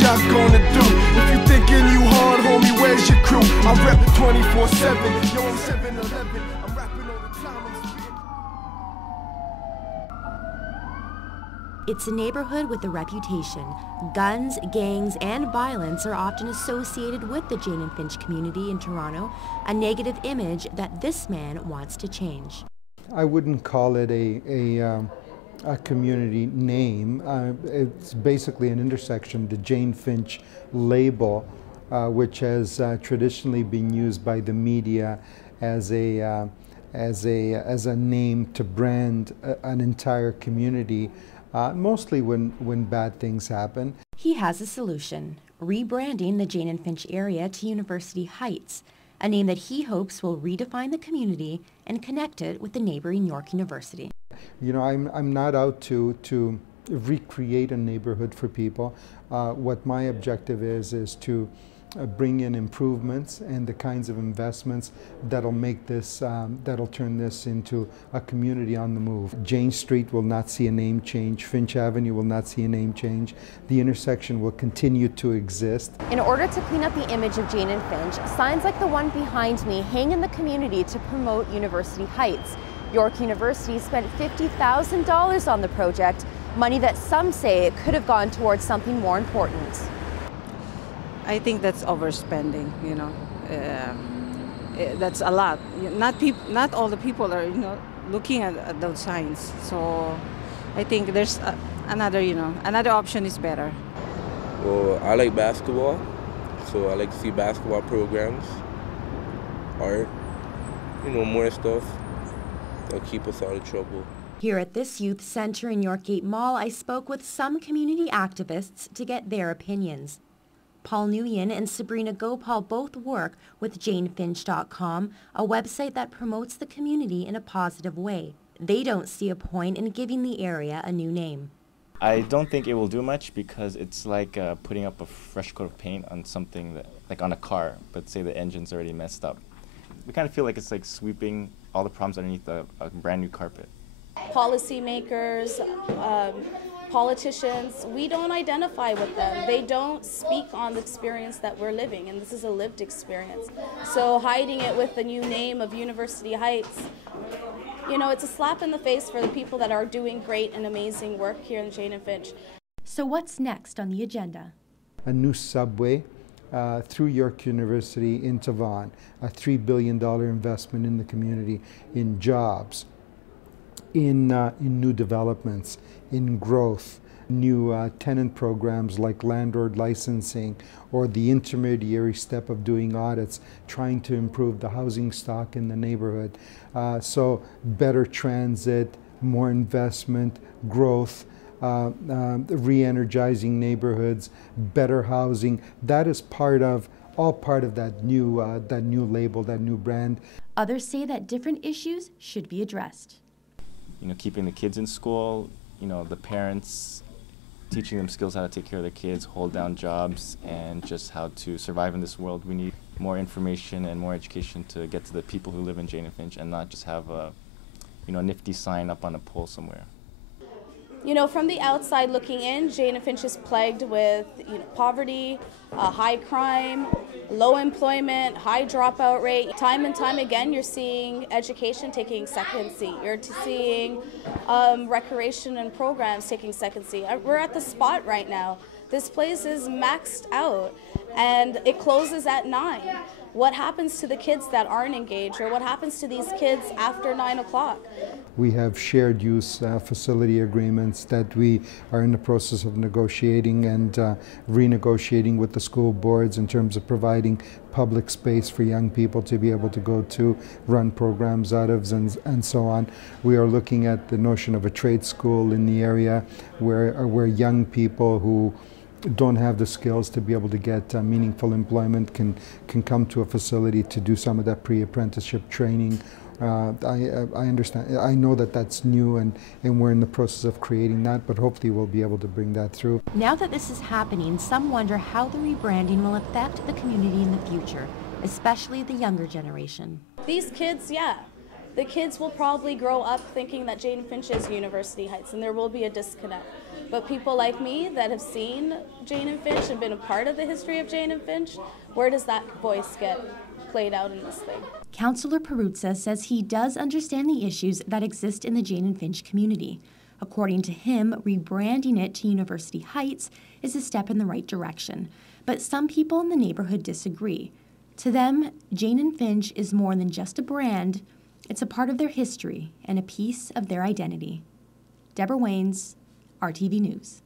y'all gonna do? If you thinking you hard, homie, where's your crew? I rep 24/7, yo, I'm 7-Eleven. I'm rapping all the time, I'm spitting. It's a neighborhood with a reputation. Guns, gangs, and violence are often associated with the Jane-Finch community in Toronto, a negative image that this man wants to change. I wouldn't call it a community name. It's basically an intersection, the Jane-Finch label, which has traditionally been used by the media as a name to brand an entire community. Mostly when bad things happen. He has a solution, rebranding the Jane-Finch area to University Heights, a name that he hopes will redefine the community and connect it with the neighboring York University. You know, I'm not out to recreate a neighborhood for people. What my objective is to bring in improvements and the kinds of investments that'll make this, that'll turn this into a community on the move. Jane Street will not see a name change. Finch Avenue will not see a name change. The intersection will continue to exist. In order to clean up the image of Jane and Finch, signs like the one behind me hang in the community to promote University Heights. York University spent $50,000 on the project, money that some say could have gone towards something more important. I think that's overspending, you know. That's a lot. Not all the people are, you know, looking at those signs. So I think there's another option is better. Well, I like basketball, so I like to see basketball programs, art, you know, more stuff that'll keep us out of trouble. Here at this youth center in Yorkgate Mall, I spoke with some community activists to get their opinions. Paul Nguyen and Sabrina Gopal both work with Jane-Finch.com, a website that promotes the community in a positive way. They don't see a point in giving the area a new name. I don't think it will do much because it's like putting up a fresh coat of paint on something that, like on a car, but say the engine's already messed up. We kind of feel like it's like sweeping all the problems underneath a brand new carpet. Policymakers, politicians, we don't identify with them. They don't speak on the experience that we're living, and this is a lived experience. So hiding it with the new name of University Heights, you know, it's a slap in the face for the people that are doing great and amazing work here in Jane and Finch. So what's next on the agenda? A new subway through York University into Vaughan, a $3 billion investment in the community, in jobs, in new developments, in growth, new tenant programs like landlord licensing, or the intermediary step of doing audits, trying to improve the housing stock in the neighborhood. So better transit, more investment, growth, re-energizing neighborhoods, better housing. That is all part of that new label, that new brand. Others say that different issues should be addressed. You know, keeping the kids in school, you know, the parents, teaching them skills how to take care of their kids, hold down jobs, and just how to survive in this world. We need more information and more education to get to the people who live in Jane and Finch, and not just have a, you know, a nifty sign up on a pole somewhere. You know, from the outside looking in, Jane and Finch is plagued with, you know, poverty, high crime, low employment, high dropout rate. Time and time again, you're seeing education taking second seat. You're seeing recreation and programs taking second seat. We're at the spot right now. This place is maxed out, and it closes at 9. What happens to the kids that aren't engaged, or what happens to these kids after 9 o'clock? We have shared use facility agreements that we are in the process of negotiating and renegotiating with the school boards in terms of providing public space for young people to be able to go to, run programs out of, and so on. We are looking at the notion of a trade school in the area where young people who don't have the skills to be able to get meaningful employment can come to a facility to do some of that pre-apprenticeship training. I understand. I know that that's new, and we're in the process of creating that, but hopefully we'll be able to bring that through. Now that this is happening, some wonder how the rebranding will affect the community in the future, especially the younger generation. These kids, yeah. The kids will probably grow up thinking that Jane Finch is University Heights, and there will be a disconnect. But people like me that have seen Jane-Finch and been a part of the history of Jane-Finch, where does that voice get played out in this thing? Councillor Perruzza says he does understand the issues that exist in the Jane-Finch community. According to him, rebranding it to University Heights is a step in the right direction. But some people in the neighborhood disagree. To them, Jane-Finch is more than just a brand. It's a part of their history and a piece of their identity. Deborah Waines, RTV News.